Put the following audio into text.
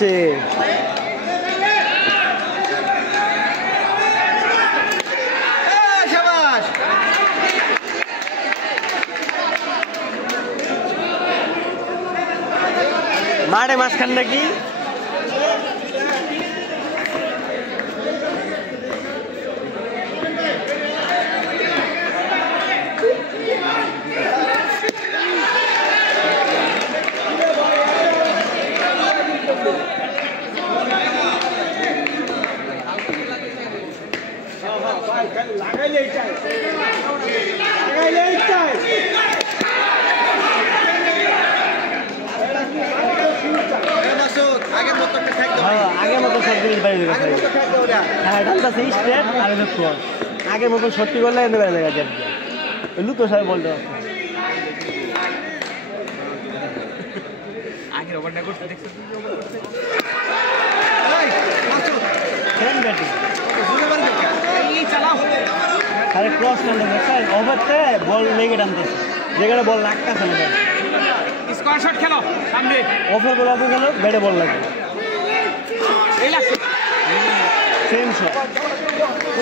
যাচ্ছে। মাঠে মাঝখানটা কি আগের মতো সব জিনিস বাইরে হ্যাঁ ডালটাছে স্ট্রেট আর আগের মতো সত্যি করলে এনে বেড়ে দেখা যাবে লুতো সাহেব বলতে আগের ওভারটা করতে দেখছো আরে ক্রস করলে ওভারতে বল লেগে টানতেছে যেখানে বল লাগতেছে না স্কোয়ার শট খেলো সামনে ওভার বল অফ গেল ব্যাটে বল লাগবে এই লাগছে সেম শট